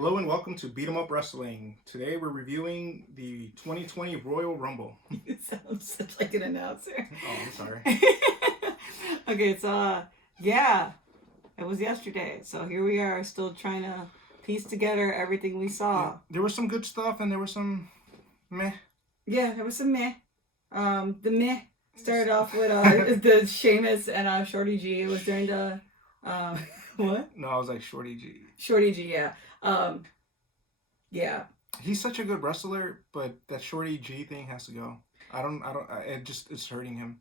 Hello and welcome to Beat 'em Up Wrestling. Today we're reviewing the 2020 Royal Rumble. You sound such like an announcer. Oh, I'm sorry. Okay, so yeah, it was yesterday. So here we are, still trying to piece together everything we saw. There was some good stuff and there was some meh. Yeah, there was some meh. The meh started off with the Sheamus and Shorty G. It was during the what? No, I was like Shorty G. Shorty G, yeah. Yeah. He's such a good wrestler, but that Shorty G thing has to go. It's hurting him.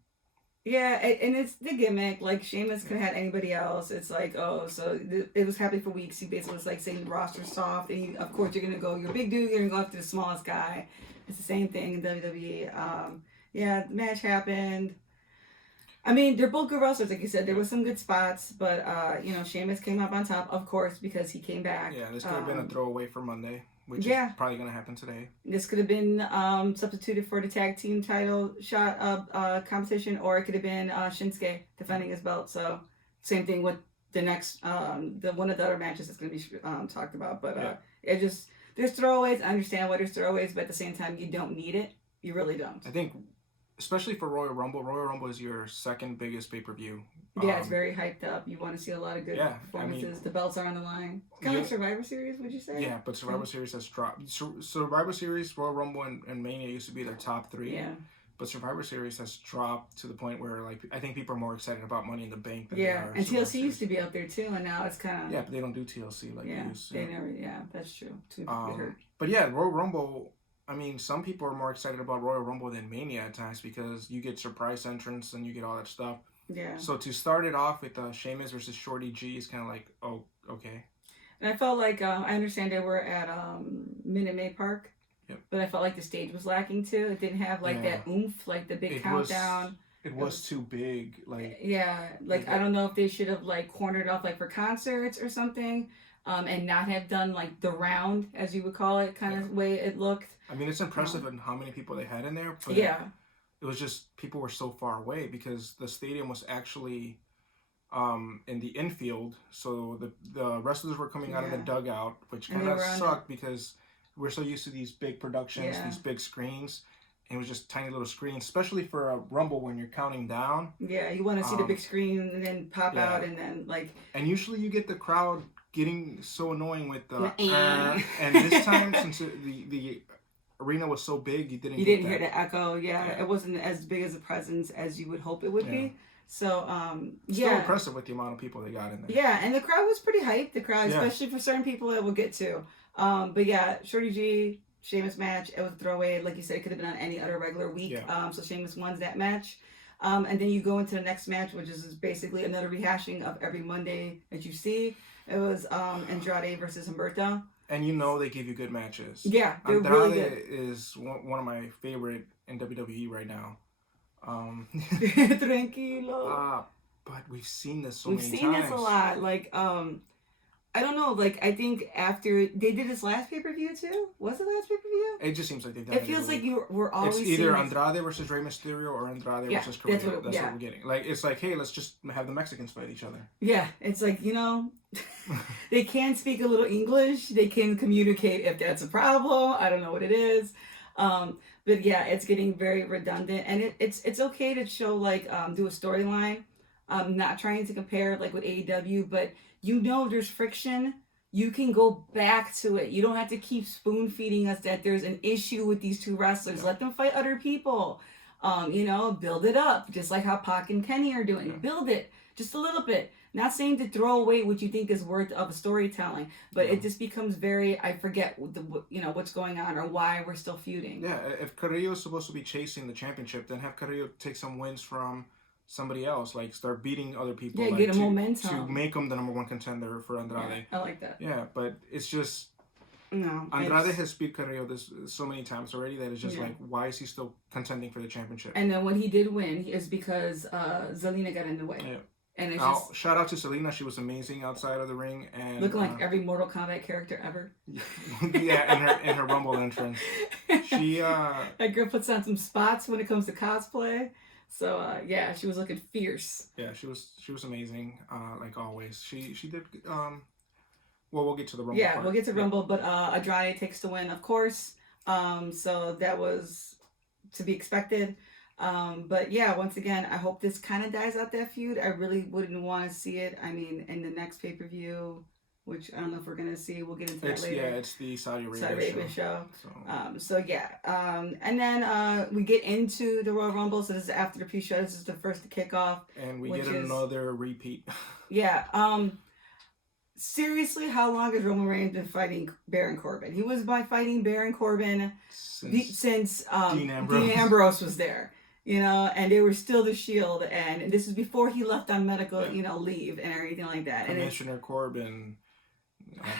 Yeah, and it's the gimmick. Like, Sheamus could have had anybody else. It's like, oh, so it was happening for weeks. He basically was like saying the roster's soft. And of course, you're going to go, you're a big dude, you're going to go after the smallest guy. It's the same thing in WWE. Yeah, the match happened. I mean, they're both good wrestlers, like you said. There was some good spots, but, Sheamus came up on top, of course, because he came back. Yeah, this could have been a throwaway for Monday, which is probably going to happen today. This could have been substituted for the tag team title shot competition, or it could have been Shinsuke defending his belt. So, same thing with the next, one of the other matches that's going to be talked about. But there's throwaways. I understand why there's throwaways, but at the same time, you don't need it. You really don't. I think, especially for Royal Rumble is your second biggest pay-per-view. Yeah, it's very hyped up. You want to see a lot of good performances. I mean, the belts are on the line. It's kind of like Survivor Series, would you say? Yeah, but Survivor Series has dropped. Survivor Series, Royal Rumble, and Mania used to be their top three. Yeah. But Survivor Series has dropped to the point where, like, I think people are more excited about Money in the Bank than they are. And TLC used to be up there too, and now it's kind of... Yeah, but they don't do TLC like they used to. They never... Yeah, that's true. But yeah, Royal Rumble... I mean, some people are more excited about Royal Rumble than Mania at times because you get surprise entrants and you get all that stuff. Yeah. So to start it off with Sheamus versus Shorty G is kind of like, oh, okay. And I felt like, I understand they were at Minute Maid Park, but I felt like the stage was lacking too. It didn't have like that oomph, like the big countdown. It was too big. Like I don't know if they should have like cornered off like for concerts or something. And not have done like the round, as you would call it, kind of way it looked. I mean, it's impressive in how many people they had in there, but it was just people were so far away because the stadium was actually in the infield, so the wrestlers were coming out of the dugout, which kind of sucked because we're so used to these big productions, these big screens. And it was just tiny little screens, especially for a Rumble when you're counting down. Yeah, you want to see the big screen and then pop out and then like... And usually you get the crowd getting so annoying with the and this time since the arena was so big, you didn't hear the echo. It wasn't as big as a presence as you would hope it would be. So still impressive with the amount of people they got in there. And the crowd was pretty hyped. The crowd, especially for certain people that we'll get to. But yeah, Shorty G, Sheamus match, it was a throwaway. Like you said, it could have been on any other regular week. So Sheamus wins that match. And then you go into the next match, which is basically another rehashing of every Monday that you see. It was Andrade versus Humberto. And they give you good matches. Yeah, they're really good. Andrade is one of my favorite in WWE right now. Tranquilo. But we've seen this so many times. We've seen this a lot. Like, I don't know. Like, I think after they did this last pay-per-view too. Was it last pay-per-view? It just seems like they've done it. It feels like we're always. It's either Andrade versus Rey Mysterio or Andrade versus Carrillo. That's what we're getting. Like, it's like, hey, let's just have the Mexicans fight each other. Yeah, it's like they can speak a little English. They can communicate if that's a problem. I don't know what it is. But yeah, it's getting very redundant, and it's okay to show like do a storyline. I'm not trying to compare like with AEW, but there's friction. You can go back to it. You don't have to keep spoon feeding us that there's an issue with these two wrestlers. Let them fight other people. Build it up, just like how Pac and Kenny are doing. Build it just a little bit. Not saying to throw away what you think is worth of storytelling, but it just becomes very, I forget what's going on or why we're still feuding. Yeah, if Carrillo is supposed to be chasing the championship, then have Carrillo take some wins from somebody else, like start beating other people. Yeah, get a momentum to make them the number one contender for Andrade. Yeah, I like that. Yeah, but it's just Andrade has beat Carrillo so many times already that it's just like, why is he still contending for the championship? And then when he did win, is because Zelina got in the way. Yeah. And it's shout out to Selena. She was amazing outside of the ring and looking like every Mortal Kombat character ever. Yeah, in her Rumble entrance, she that girl puts on some spots when it comes to cosplay. So she was looking fierce. Yeah, she was amazing. Like always, she did Well, we'll get to the Rumble. Yeah, we'll get to Rumble, but Andrade takes the win, of course. So that was to be expected. But yeah, once again, I hope this kind of dies out that feud. I really wouldn't want to see it. I mean, in the next pay-per-view, which I don't know if we're going to see. We'll get into that later. Yeah, it's the Saudi Arabia show. So yeah. And then we get into the Royal Rumble. So this is after the pre-show. This is the first to kick off. And we get another repeat. Yeah. Seriously, how long has Roman Reigns been fighting Baron Corbin? He was fighting Baron Corbin since Dean Ambrose was there. You know, and they were still the Shield, and this is before he left on medical, leave and everything like that. Commissioner Corbin,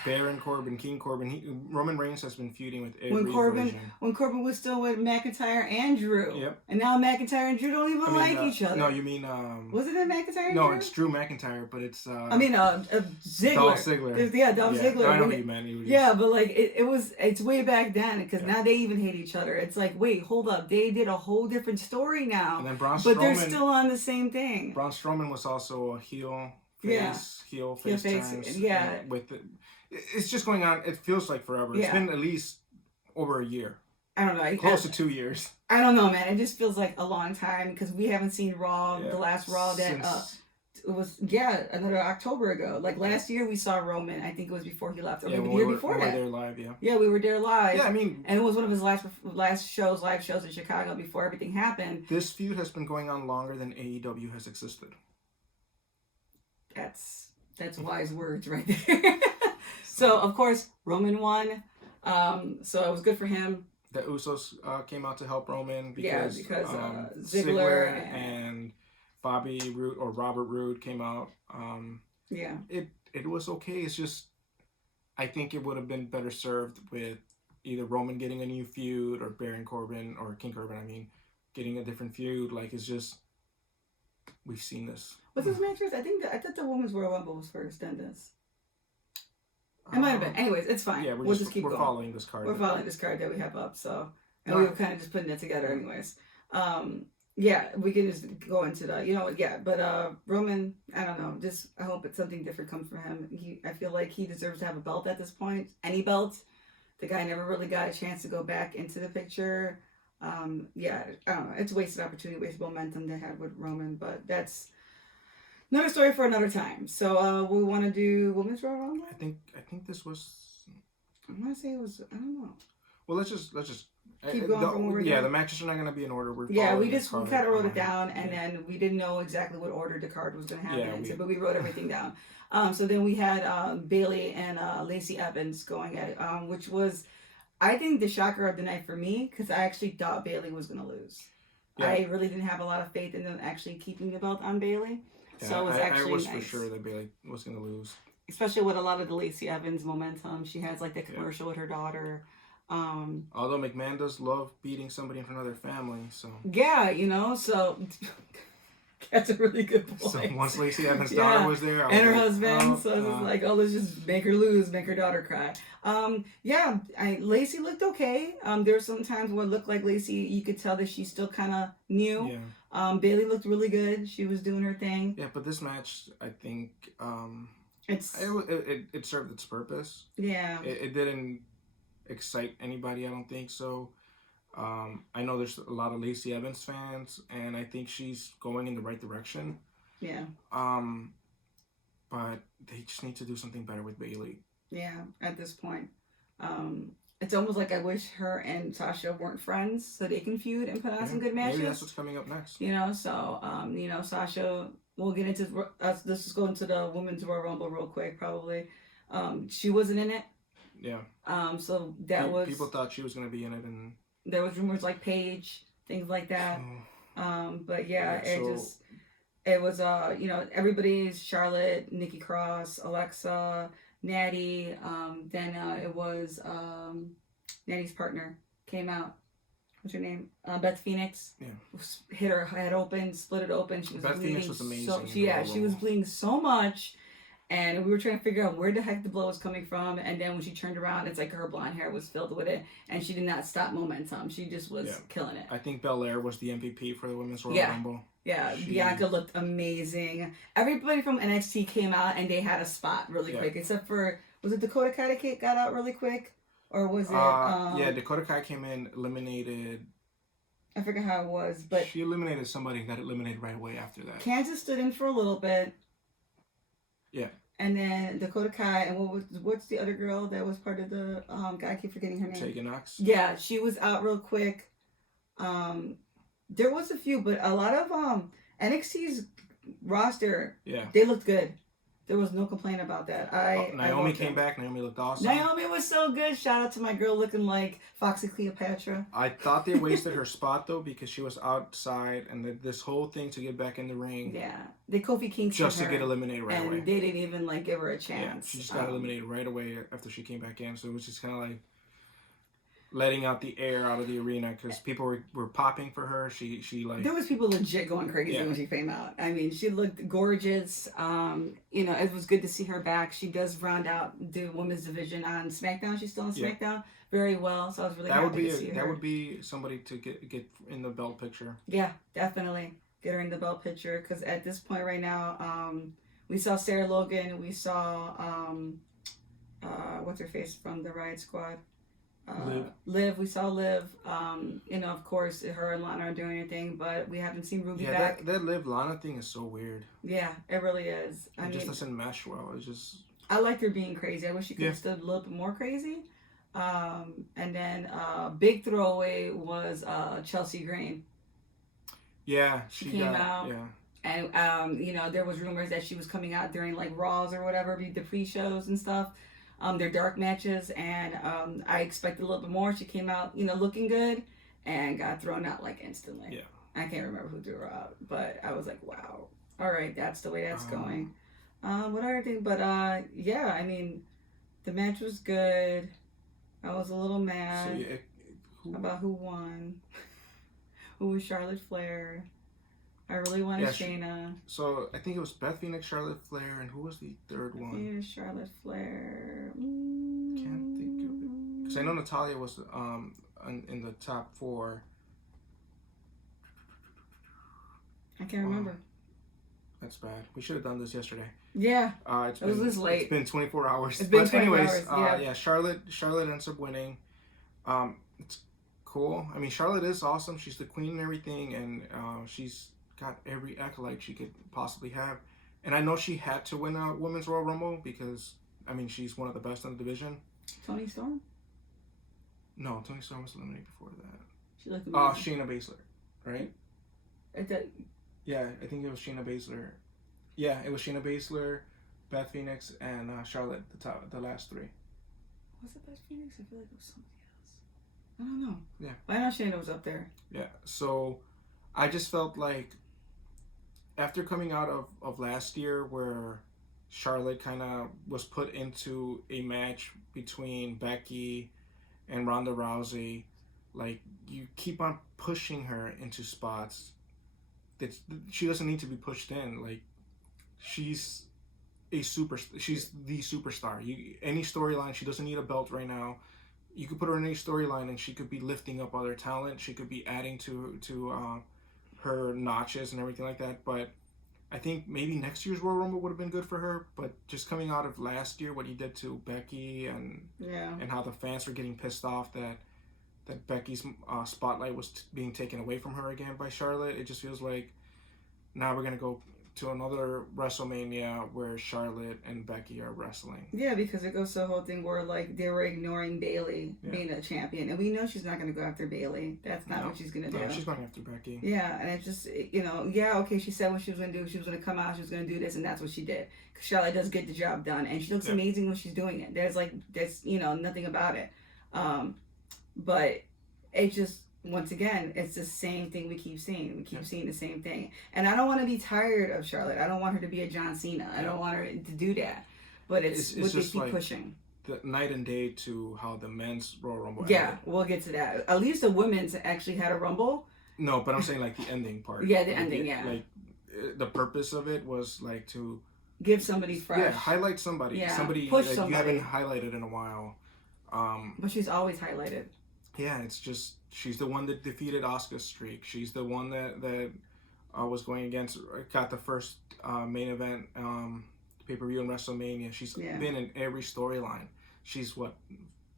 Baron Corbin, King Corbin. Roman Reigns has been feuding with every version. When Corbin was still with McIntyre and Drew. Yep. And now McIntyre and Drew don't even like each other. No, you mean wasn't it McIntyre and No, Drew? it's Drew McIntyre, but it's Ziggler. Dolph Ziggler. Yeah, Dolph Ziggler. I know what you meant. Yeah, but like it's way back then because now they even hate each other. It's like, wait, hold up, they did a whole different story now. And then Braun Strowman, but they're still on the same thing. Braun Strowman was also a heel face turns. Yeah. It's just going on. It feels like forever. Yeah. It's been at least over a year. I don't know. Close to 2 years. I don't know, man. It just feels like a long time because we haven't seen Raw. The last Raw that it was another October ago. Like last year we saw Roman. I think it was before he left. Or maybe the year before that. We were there live. Yeah. Yeah, we were there live. Yeah, I mean, and it was one of his live shows in Chicago before everything happened. This feud has been going on longer than AEW has existed. That's wise words right there. So, of course, Roman won. So it was good for him. The Usos came out to help Roman because Ziggler and Bobby Roode or Robert Roode came out. It was okay. It's just I think it would have been better served with either Roman getting a new feud or Baron Corbin or King Corbin. I mean, getting a different feud. Like it's just we've seen this. What's this match? I thought the Women's Royal Rumble was first, then this. It might have been. Anyways, it's fine. Yeah, we'll just keep going. We're following this card. We're following this card that we have up. So, and we were kind of just putting it together, anyways. Yeah, we can just go into the, But Roman, I don't know. Just I hope something different comes from him. I feel like he deserves to have a belt at this point. Any belt. The guy never really got a chance to go back into the picture. I don't know. It's a wasted opportunity, wasted momentum they had with Roman, but that's another story for another time. So we want to do Women's Royal Rumble? I think this was. I want to say it was. I don't know. Well, let's just keep going from where we're the matches are not going to be in order. We kind of wrote it down, and then we didn't know exactly what order the card was going to happen but we wrote everything down. So then we had Bayley and Lacey Evans going at it, which was, I think, the shocker of the night for me because I actually thought Bayley was going to lose. Yeah. I really didn't have a lot of faith in them actually keeping the belt on Bayley. Yeah, so it was actually I was nice. For sure that Bayley was going to lose. Especially with a lot of the Lacey Evans momentum. She has like the commercial with her daughter. Although McMahon does love beating somebody in front of their family, so. Yeah, so that's a really good point. So once Lacey Evans' daughter was there. And her husband, so it's like, let's just make her lose, make her daughter cry. Lacey looked okay. There were some times where it looked like Lacey, you could tell that she's still kind of new. Yeah. Bayley looked really good. She was doing her thing. Yeah, but this match, I think, it served its purpose. Yeah. It didn't excite anybody, I don't think so. I know there's a lot of Lacey Evans fans, and I think she's going in the right direction. Yeah. But they just need to do something better with Bayley. Yeah, at this point. It's almost like I wish her and Sasha weren't friends so they can feud and put on some good matches. Maybe that's what's coming up next. Sasha, we'll get into, let's just go into the Women's Royal Rumble real quick, probably. She wasn't in it. Yeah. So that was... People thought she was going to be in it, and... There was rumors like Paige, things like that. But it was, everybody's Charlotte, Nikki Cross, Alexa, Natty. Then it was Natty's partner came out. What's her name? Beth Phoenix. Yeah. Hit her head open, split it open. She was Beth bleeding. Phoenix was amazing. She was bleeding so much. And we were trying to figure out where the heck the blow was coming from. And then when she turned around, it's like her blonde hair was filled with it. And she did not stop momentum. She just was killing it. I think Belair was the MVP for the Women's Royal Rumble. Yeah, Bianca looked amazing. Everybody from NXT came out and they had a spot really quick. Except for, Was it Dakota Kai that got out really quick? Or was it... yeah, Dakota Kai came in, eliminated... I forget how it was, but... She eliminated somebody and got eliminated right away after that. Kansas stood in for a little bit. Yeah. And then Dakota Kai, and what's the other girl that was part of the... God, I keep forgetting her name. Tegan Knox? Yeah, she was out real quick. There was a few, but a lot of NXT's roster, they looked good. There was no complaint about that. Naomi came back. Naomi looked awesome. Naomi was so good. Shout out to my girl looking like Foxy Cleopatra. I thought they wasted her spot though because she was outside, and this whole thing to get back in the ring. Yeah, they Kofi Kingston just to get eliminated right away. And they didn't even like give her a chance. Yeah, she just got eliminated right away after she came back in. So it was just kind of like letting out the air out of the arena because people were popping for her. She like there was people legit going crazy when she came out. I mean, she looked gorgeous. You know, it was good to see her back. She does round out the women's division on SmackDown. She's still on SmackDown very well. So I was really happy to see her. That would be somebody to get in the belt picture. Yeah, definitely get her in the belt picture because at this point right now, we saw Sarah Logan. We saw what's her face from the Riot Squad. Liv, we saw Liv. You know, of course, her and Lana are doing their thing, but we haven't seen Ruby back. That Liv Lana thing is so weird. Yeah, it really is. It just doesn't mesh well. It's just. I liked her being crazy. I wish she could have stood a little bit more crazy. And then big throwaway was Chelsea Green. Yeah, she came out. Yeah. And you know, there was rumors that she was coming out during like Raws or whatever, the pre-shows and stuff. Their dark matches, and I expected a little bit more. She came out, you know, looking good, and got thrown out like instantly. Yeah. I can't remember who threw her out, but I was like, wow. All right, that's the way that's going. What other thing? But yeah, I mean, the match was good. I was a little mad about who won. Who was Charlotte Flair? I really wanted Shayna. So I think it was Beth Phoenix, Charlotte Flair, and who was the third one? Yeah, Charlotte Flair. Can't think of it because I know Natalya was in the top 4. I can't remember. That's bad. We should have done this yesterday. Yeah. It was this late. It's been 24 hours. It's been 24 hours. Yeah. Charlotte ends up winning. It's cool. I mean, Charlotte is awesome. She's the queen and everything, and she's got every accolade she could possibly have. And I know she had to win a Women's Royal Rumble because, I mean, she's one of the best in the division. Toni Storm? No, Toni Storm was eliminated before that. She looked amazing. Shayna Baszler, right? Yeah, I think it was Shayna Baszler. Yeah, it was Shayna Baszler, Beth Phoenix, and Charlotte, the last 3. Was it Beth Phoenix? I feel like it was somebody else. I don't know. Yeah. I know Shayna was up there. Yeah, so I just felt like after coming out of last year where Charlotte kind of was put into a match between Becky and Ronda Rousey, like you keep on pushing her into spots that she doesn't need to be pushed in. Like she's the superstar. Any storyline, she doesn't need a belt right now. You could put her in any storyline and she could be lifting up other talent. She could be adding to her notches and everything like that. But I think maybe next year's Royal Rumble would have been good for her. But just coming out of last year, what he did to Becky and how the fans were getting pissed off that Becky's spotlight was being taken away from her again by Charlotte, it just feels like now we're going to go to another WrestleMania where Charlotte and Becky are wrestling. Yeah, because it goes to the whole thing where like they were ignoring Bayley being a champion, and we know she's not going to go after Bayley. That's not what she's going to do. She's going after Becky. Yeah, and it just, you know, okay, she said what she was going to do. She was going to come out, she was going to do this, and that's what she did. Because Charlotte does get the job done, and she looks amazing when she's doing it. There's you know, nothing about it. But it just, once again, it's the same thing we keep seeing. We keep seeing the same thing. And I don't want to be tired of Charlotte. I don't want her to be a John Cena. I don't want her to do that. But it's what they keep like pushing. The night and day to how the men's Royal Rumble ended. We'll get to that. At least the women's actually had a Rumble. No, but I'm saying like the ending part. Yeah, the ending, Like the purpose of it was like to give somebody fresh. Yeah, highlight somebody. Yeah, somebody that you haven't highlighted in a while. But she's always highlighted. Yeah, it's just she's the one that defeated Asuka's streak. She's the one that was going against, got the first main event pay-per-view in WrestleMania. She's been in every storyline. She's what,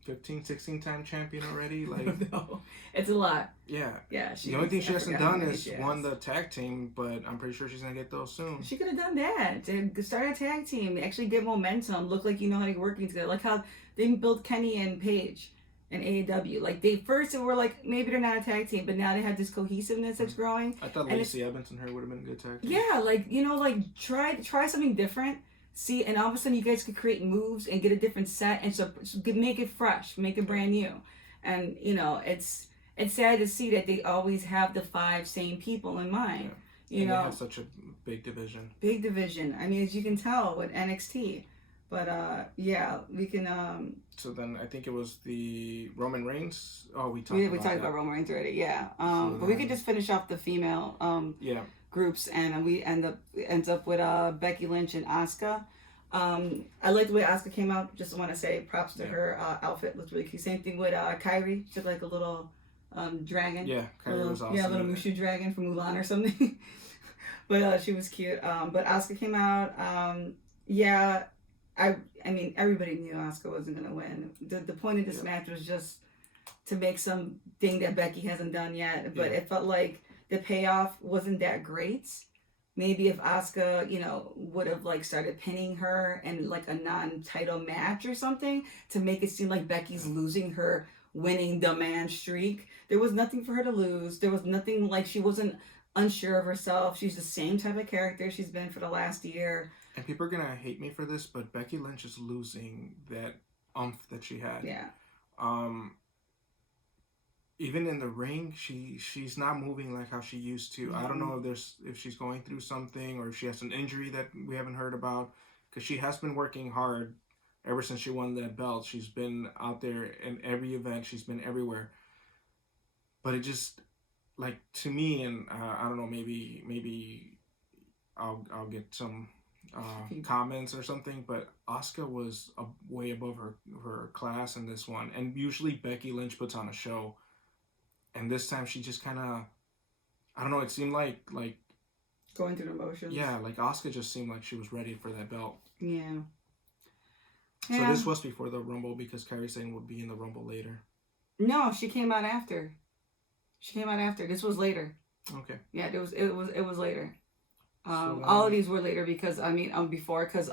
15, 16-time champion already? Like, no, it's a lot. Yeah. Yeah. The only thing she hasn't done is won the tag team, but I'm pretty sure she's going to get those soon. She could have done that. To start a tag team, actually get momentum, look like you know how to work together. Like how they built Kenny and Paige in AEW. Like they first were like, maybe they're not a tag team, but now they have this cohesiveness that's growing. I thought Lacey Evans and her would have been a good tag team. Yeah, like, you know, like try something different. See, and all of a sudden you guys could create moves and get a different set and so make it fresh, make it brand new. And, you know, it's sad to see that they always have the 5 same people in mind. Yeah. You know, they have such a big division. Big division. I mean, as you can tell with NXT. But yeah, we can. So then I think it was the Roman Reigns. Oh, we talked about Roman Reigns already. Yeah. But we could just finish off the female. Groups, and we ends up with Becky Lynch and Asuka. I like the way Asuka came out. Just want to say props to her. Outfit looks really cute. Same thing with Kairi. She looked like a little dragon. Yeah, Kairi was awesome. Yeah, a little Mushu dragon from Mulan or something. But she was cute. But Asuka came out. I mean, everybody knew Asuka wasn't gonna win. The point of this match was just to make something that Becky hasn't done yet. But it felt like the payoff wasn't that great. Maybe if Asuka, you know, would have like started pinning her in like a non-title match or something to make it seem like Becky's losing her winning the man streak. There was nothing for her to lose. There was nothing, like she wasn't unsure of herself. She's the same type of character she's been for the last year. And people are gonna hate me for this, but Becky Lynch is losing that oomph that she had. Yeah. Even in the ring, she's not moving like how she used to. I don't know if she's going through something or if she has an injury that we haven't heard about, because she has been working hard ever since she won that belt. She's been out there in every event. She's been everywhere. But it just, like, to me, and I don't know, maybe I'll get some comments or something, but Asuka was way above her class in this one. And usually Becky Lynch puts on a show. And this time she just kind of, I don't know, it seemed like going through the motions. Yeah, like Asuka just seemed like she was ready for that belt. Yeah. So this was before the Rumble, because Kairi Sane would be in the Rumble later. No, she came out after. This was later. Okay. Yeah, it was later. All of these were later because before, because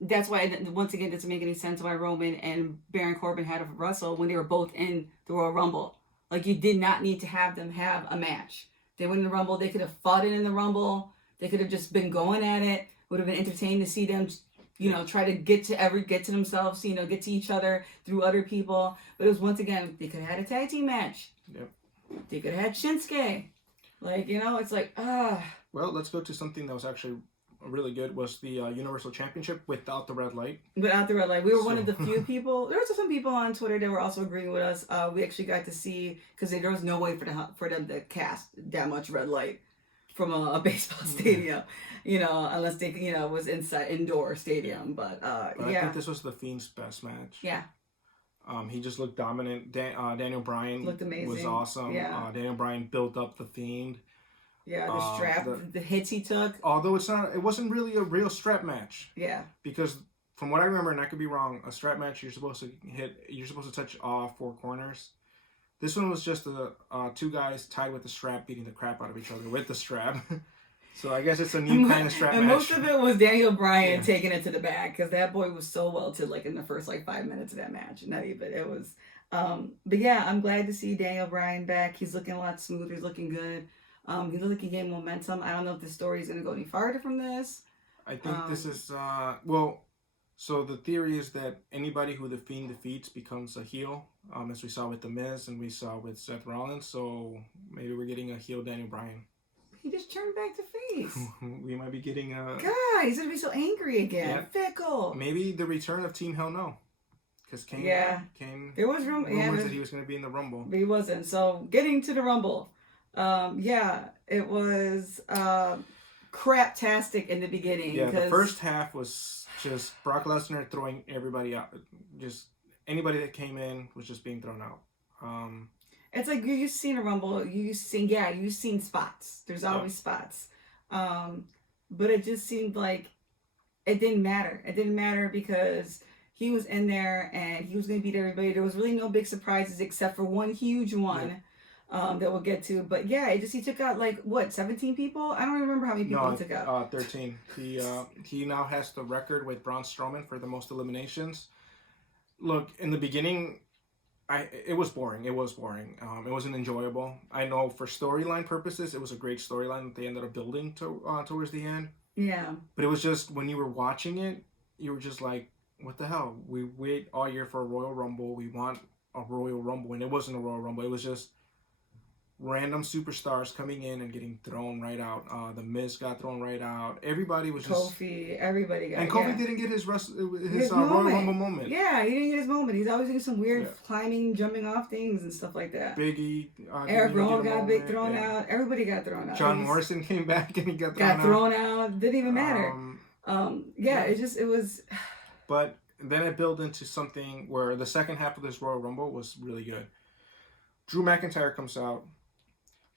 that's why, once again, it doesn't make any sense why Roman and Baron Corbin had to wrestle when they were both in the Royal Rumble. Like, you did not need to have them have a match. They went in the Rumble. They could have fought it in the Rumble. They could have just been going at it. Would have been entertaining to see them, you know, try to get to themselves, you know, get to each other through other people. But it was, once again, they could have had a tag team match. Yep. They could have had Shinsuke. Like, you know, it's like, Well, let's go to something that was actually really good, was the Universal Championship without the red light. Without the red light. We were one of the few people. There was some people on Twitter that were also agreeing with us. We actually got to see, because there was no way for them to cast that much red light from a baseball stadium, you know, unless they, you know, was indoor stadium. But I think this was the Fiend's best match. Yeah. He just looked dominant. Daniel Bryan looked amazing. Was awesome. Yeah. Daniel Bryan built up the Fiend. Yeah, the strap, the hits he took. Although it wasn't really a real strap match. Yeah. Because from what I remember, and I could be wrong, a strap match you're supposed to touch all 4 corners. This one was just two guys tied with the strap beating the crap out of each other with the strap. So I guess it's a new kind of strap match. And most of it was Daniel Bryan taking it to the back, because that boy was so welted like in the first 5 minutes of that match. Not even, it was. But yeah, I'm glad to see Daniel Bryan back. He's looking a lot smoother. He's looking good. He looked like he gained momentum. I don't know if the story is going to go any farther from this. I think this is, so the theory is that anybody who the Fiend defeats becomes a heel, as we saw with The Miz and we saw with Seth Rollins. So maybe we're getting a heel Daniel Bryan. He just turned back to face. We might be getting a... God, he's going to be so angry again. Yeah. Fickle. Maybe the return of Team Hell No. Because Kane, there was rumors that he was going to be in the Rumble. But he wasn't. So getting to the Rumble. It was craptastic in the beginning. Yeah, the first half was just Brock Lesnar throwing everybody out. Just anybody that came in was just being thrown out. It's like you've seen a Rumble. You've seen spots. There's always spots. But it just seemed like it didn't matter. It didn't matter because he was in there and he was going to beat everybody. There was really no big surprises except for one huge one that we'll get to. But yeah, he took out 17 people? I don't remember how many people he took out. 13. He now has the record with Braun Strowman for the most eliminations. Look, in the beginning, it was boring. It wasn't enjoyable. I know for storyline purposes, it was a great storyline that they ended up building towards the end. Yeah. But it was just, when you were watching it, you were just like, what the hell? We wait all year for a Royal Rumble. We want a Royal Rumble. And it wasn't a Royal Rumble. It was just random superstars coming in and getting thrown right out. The Miz got thrown right out. Everybody was just... Kofi, everybody got... And Kofi didn't get his Royal Rumble moment. Yeah, he didn't get his moment. He's always doing some weird climbing, jumping off things and stuff like that. Biggie... Eric Rowan got thrown out. Everybody got thrown out. John Morrison came back and he got thrown out. Didn't even matter. It was... But then it built into something where the second half of this Royal Rumble was really good. Drew McIntyre comes out.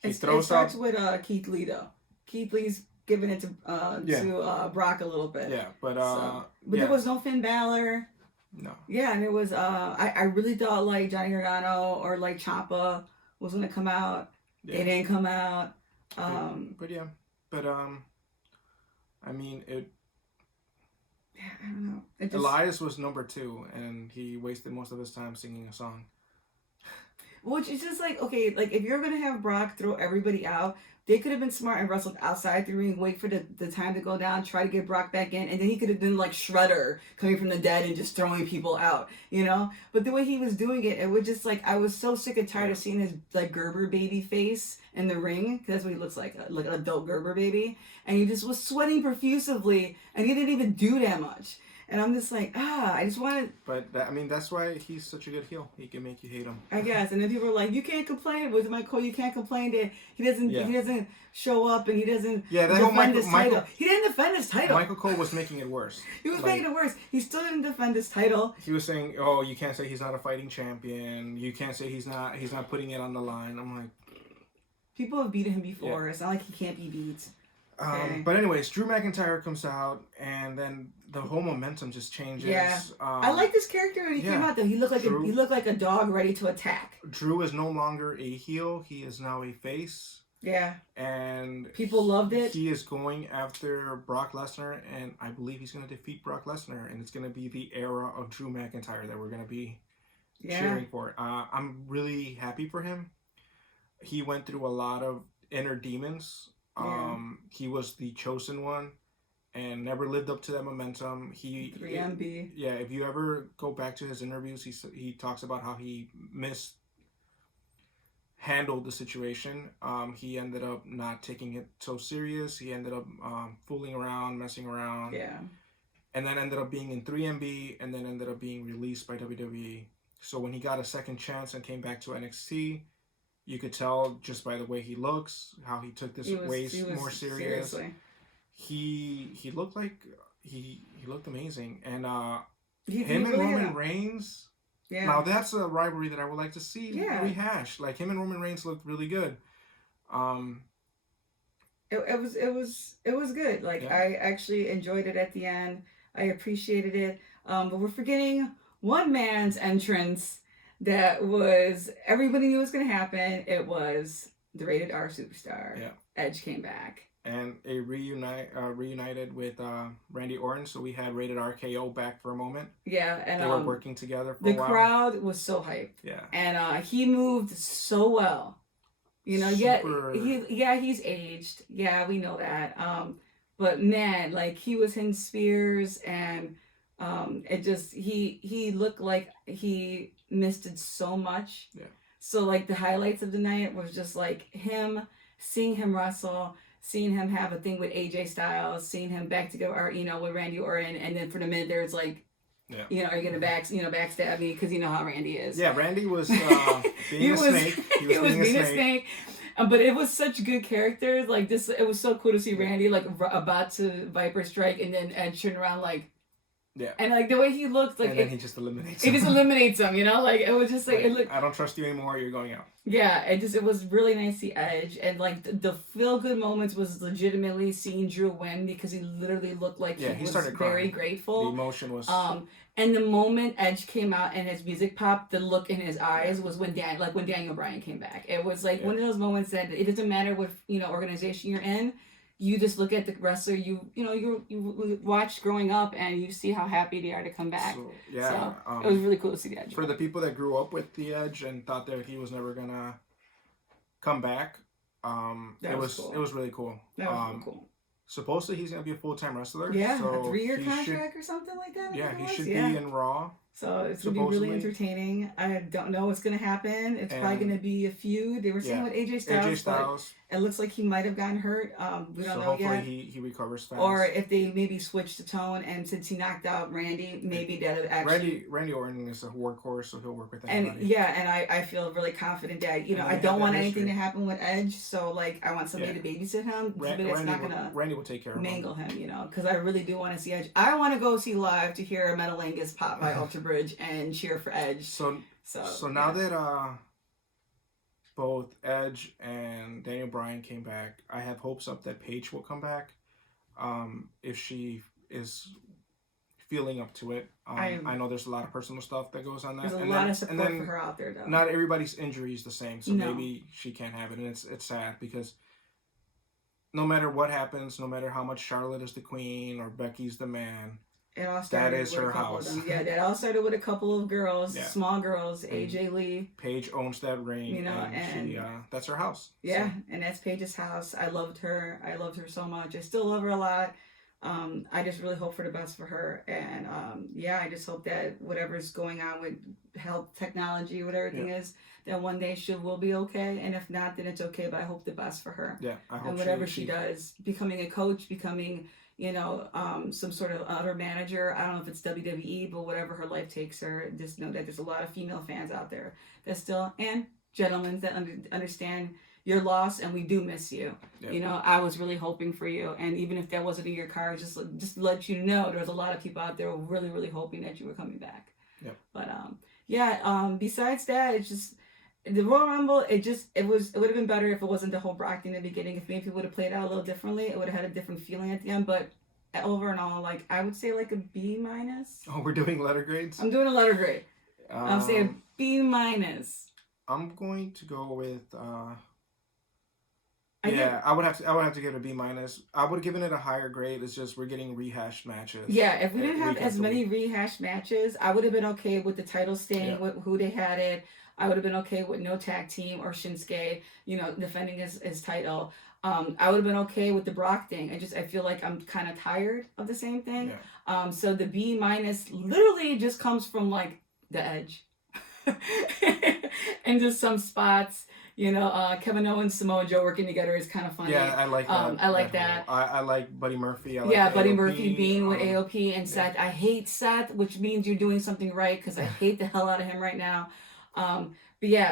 It starts with Keith Lee, though. Keith Lee's giving it to Brock a little bit. Yeah, but there was no Finn Balor. No. Yeah, and it was I really thought Johnny Gargano or Ciampa was gonna come out. Yeah. They didn't come out. I mean it. Yeah, I don't know. Elias was number 2, and he wasted most of his time singing a song. Which is just if you're going to have Brock throw everybody out, they could have been smart and wrestled outside the ring, wait for the time to go down, try to get Brock back in, and then he could have been like Shredder coming from the dead and just throwing people out, you know? But the way he was doing it, it was just I was so sick and tired of seeing his Gerber baby face in the ring, because that's what he looks like an adult Gerber baby, and he just was sweating profusively, and he didn't even do that much. And I'm just I just wanted... But, that's why he's such a good heel. He can make you hate him. I guess. And then people were like, you can't complain. With Michael, you can't complain that he doesn't show up and he doesn't defend his title. He didn't defend his title. Michael Cole was making it worse. He was making it worse. He still didn't defend his title. He was saying, you can't say he's not a fighting champion. You can't say he's not putting it on the line. I'm like... People have beaten him before. Yeah. It's not like he can't be beat. Okay. But anyways, Drew McIntyre comes out, and then the whole momentum just changes. Yeah, I like this character when he came out. Though he looked like a dog ready to attack. Drew is no longer a heel; he is now a face. Yeah, and people loved it. He is going after Brock Lesnar, and I believe he's going to defeat Brock Lesnar, and it's going to be the era of Drew McIntyre that we're going to be cheering for. I'm really happy for him. He went through a lot of inner demons. He was the chosen one and never lived up to that momentum. 3MB. Yeah, if you ever go back to his interviews, he talks about how he mishandled the situation. He ended up not taking it so serious. He ended up fooling around, messing around. Yeah. And then ended up being in 3MB, and then ended up being released by WWE. So when he got a second chance and came back to NXT, you could tell just by the way he looks, how he took this way more serious. Seriously. He looked like he looked amazing, and him and Roman Reigns. Yeah. Now that's a rivalry that I would like to see rehash. Like him and Roman Reigns looked really good. It was good. I actually enjoyed it at the end. I appreciated it. But we're forgetting one man's entrance. That was, everybody knew it was going to happen. It was the Rated R Superstar. Yeah. Edge came back. And a reunited with Randy Orton. So we had Rated RKO back for a moment. Yeah. And they were working together for a while. The crowd was so hyped. Yeah. And he moved so well. You know, he's aged. Yeah, we know that. But man, he was hitting spears, and it just, he looked like he missed it so much. Yeah. So the highlights of the night was just seeing him wrestle, seeing him have a thing with AJ Styles, seeing him back together, with Randy Orton, and then for the minute there it's are you gonna backstab me, because you know how Randy is. Yeah, Randy was being a snake. He was being a snake. But it was such good characters. It was so cool to see Randy about to Viper Strike, and then Edge turn around Yeah. And like the way he looked, like and then he just eliminates. It just eliminates him, you know. Like it was just like it looked. I don't trust you anymore. You're going out. Yeah, it was really nice to see Edge, and like the feel good moments was legitimately seeing Drew win because he literally looked like he was very grateful. The emotion was. And the moment Edge came out and his music popped, the look in his eyes was when Daniel Bryan came back. It was like one of those moments that it doesn't matter what organization you're in. You just look at the wrestler you watched growing up and you see how happy they are to come back. So it was really cool to see the Edge. For the people that grew up with the Edge and thought that he was never gonna come back, it was really cool. That was really cool. Supposedly he's gonna be a full-time wrestler. Yeah, so a 3-year contract or something like that. Yeah, he should be in Raw. So it's going to be really entertaining. I don't know what's going to happen. It's probably going to be a feud. They were saying with AJ Styles. But it looks like he might have gotten hurt. We don't know yet. So hopefully he recovers fast. Or if they maybe switch the tone, and since he knocked out Randy, maybe that'll actually... Randy Orton is a workhorse, so he'll work with anybody. And I feel really confident that, I don't want anything to happen with Edge, so like I want somebody to babysit him. Randy will take care of mangle him, because I really do want to see Edge. I want to go see live to hear Metalingus pop by Alter Bridge and cheer for Edge. So now that both Edge and Daniel Bryan came back, I have hopes up that Paige will come back. If she is feeling up to it. I know there's a lot of personal stuff that goes on that. There's a lot of support for her out there, though. Not everybody's injury is the same, so maybe she can't have it, and it's sad because no matter what happens, no matter how much Charlotte is the queen or Becky's the man, it all started that is her house. Yeah, that all started with a couple of girls, small girls, AJ Lee. Paige owns that ring, and she, that's her house. Yeah, so. And that's Paige's house. I loved her. I loved her so much. I still love her a lot. I just really hope for the best for her. And I just hope that whatever's going on with health, technology, what everything is, that one day she will be okay. And if not, then it's okay. But I hope the best for her. Yeah, I hope. And whatever she does, becoming a coach, becoming... some sort of other manager. I don't know if it's WWE, but whatever her life takes her, just know that there's a lot of female fans out there that still, and gentlemen that understand your loss, and we do miss you. Yep. I was really hoping for you, and even if that wasn't in your card, just let you know there was a lot of people out there really, really hoping that you were coming back. Yep. But besides that, it's just the Royal Rumble. It would have been better if it wasn't the whole Brock thing in the beginning. If maybe people would have played out a little differently, it would have had a different feeling at the end. But over and all, like I would say like a B-. Oh, we're doing letter grades? I'm doing a letter grade. I'm saying B-. I'm going to go with I would have to give it a B-. I would have given it a higher grade. It's just we're getting rehashed matches. Yeah, if we didn't have as many rehashed matches, I would have been okay with the title staying with who they had it. I would have been okay with no tag team or Shinsuke, defending his title. I would have been okay with the Brock thing. I feel like I'm kind of tired of the same thing. Yeah. So the B- literally just comes from like the Edge, and just some spots. Kevin Owens, Samoa Joe working together is kind of funny. Yeah, I like that. I like that. I like Buddy Murphy. Buddy Murphy being with AOP and Seth. I hate Seth, which means you're doing something right because I hate the hell out of him right now.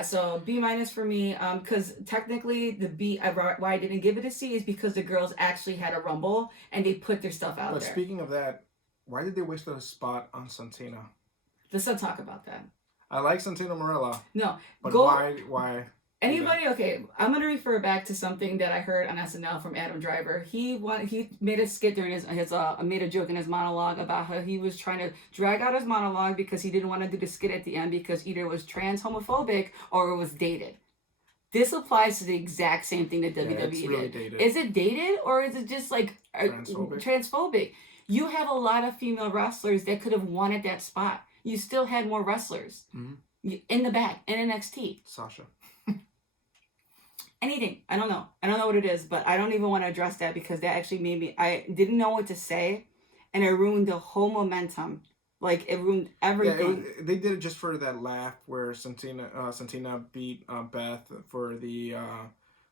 So B- for me, because technically the why I didn't give it a C is because the girls actually had a Rumble and they put their stuff out there. But speaking of that, why did they waste a spot on Santina? Let's not talk about that. I like Santina Marella. No. But why? Anybody? Okay, I'm going to refer back to something that I heard on SNL from Adam Driver. He made a skit during his made a joke in his monologue about how he was trying to drag out his monologue because he didn't want to do the skit at the end because either it was trans homophobic or it was dated. This applies to the exact same thing that WWE it's really dated. Is it dated or is it just like transphobic? You have a lot of female wrestlers that could have wanted that spot. You still had more wrestlers in the back in NXT. Sasha. Anything. I don't know what it is, but I don't even want to address that because that actually made me... I didn't know what to say, and it ruined the whole momentum. Like, it ruined everything. Yeah, they did it just for that laugh where Santina beat Beth for the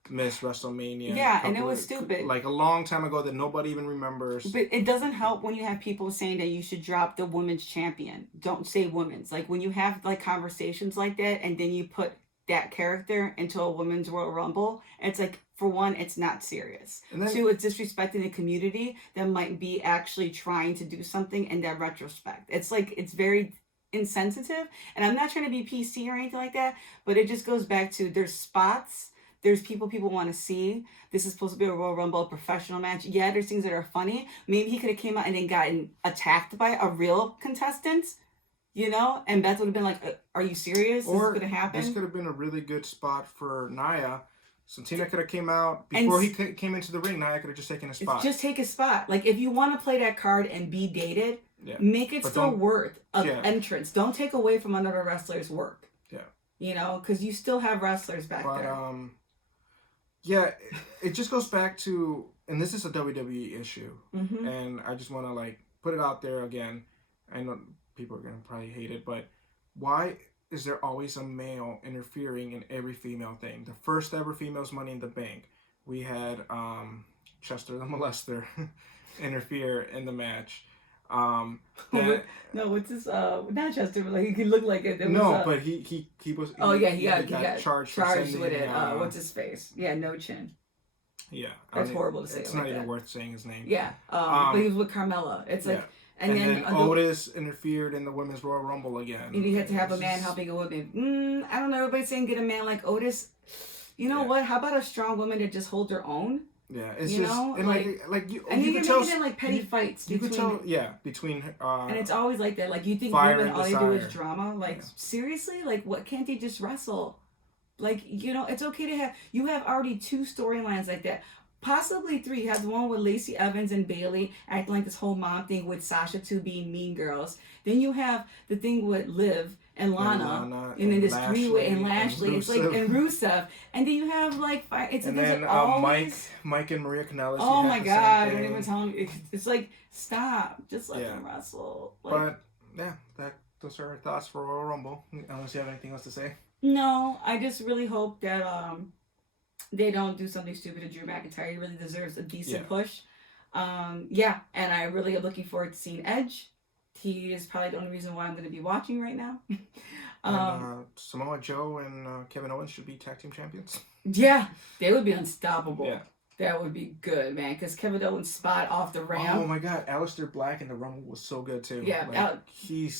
Miss WrestleMania. Yeah, and it was stupid. Like a long time ago that nobody even remembers. But it doesn't help when you have people saying that you should drop the women's champion. Don't say women's. Like, when you have, like, conversations like that, and then you put that character into a women's Royal Rumble. And it's like, for one, it's not serious. And then, 2, it's disrespecting the community that might be actually trying to do something in that retrospect. It's like, it's very insensitive. And I'm not trying to be PC or anything like that, but it just goes back to, there's spots, there's people want to see. This is supposed to be a Royal Rumble, a professional match. Yeah, there's things that are funny. Maybe he could have came out and then gotten attacked by a real contestant, you know? And Beth would have been like, are you serious? Or this is going to happen? This could have been a really good spot for Nia. Santina could have came out before he came into the ring. Nia could have just taken a spot. Just take a spot. Like, if you want to play that card and be dated, make it still worth an entrance. Don't take away from another wrestler's work. Yeah. You know, because you still have wrestlers back there. Yeah, it just goes back to, and this is a WWE issue, and I just want to like put it out there again. I know people are gonna probably hate it, but why is there always a male interfering in every female thing? The first ever female's Money in the Bank, we had Chester the Molester interfere in the match. What's his not Chester, but like he could look like it. But he was. He got charged with it. What's his face? Yeah, No Chin. Yeah, that's horrible to say. It's not even worth saying his name. Yeah, but he was with Carmella. It's like, and then Otis interfered in the Women's Royal Rumble again. And you had to have a man helping a woman. I don't know. Everybody's saying get a man like Otis. You know what? How about a strong woman that just holds her own? Yeah, it's you just know? And you can tell in like petty fights. You could tell, between. And it's always like that. Like you think women all they do is drama. Like seriously, like what can't they just wrestle? Like you know, it's okay to have. You have already 2 storylines like that, possibly 3. You have the one with Lacey Evans and Bayley acting like this whole mom thing with Sasha 2 being mean girls. Then you have the thing with Liv and Lana, and then this 3-way and Lashley. It's like and Rusev, and then you have like it's and then always, Mike and Maria Kanellis. Oh my God! Don't even tell me. It's like stop, just let them wrestle. Like, but those are our thoughts for Royal Rumble. Unless you have anything else to say. No, I just really hope that they don't do something stupid to Drew McIntyre. He really deserves a decent push. And I really am looking forward to seeing Edge. He is probably the only reason why I'm going to be watching right now. Samoa Joe and Kevin Owens should be tag team champions. Yeah, they would be unstoppable. Yeah. That would be good, man, because Kevin Owens' spot off the ramp. Oh my God, Aleister Black in the Rumble was so good too. Yeah, like,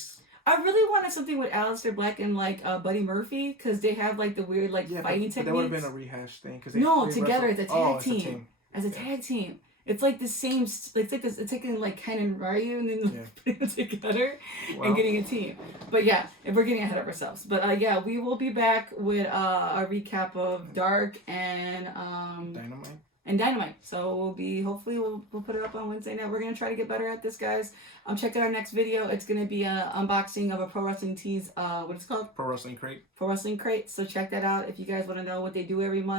I really wanted something with Aleister Black and like Buddy Murphy, because they have like the weird like fighting techniques. That would have been a rehash thing. Together as a tag team. As a tag team. It's like the same, it's like this, it's taking like Ken and Ryu and then putting them together and getting a team. But yeah, if we're getting ahead of ourselves. But we will be back with a recap of Dark and Dynamite. So hopefully we'll put it up on Wednesday night. We're going to try to get better at this, guys. Check out our next video. It's going to be an unboxing of a Pro Wrestling Tees, what it's called? Pro Wrestling Crate. Pro Wrestling Crate. So check that out if you guys want to know what they do every month.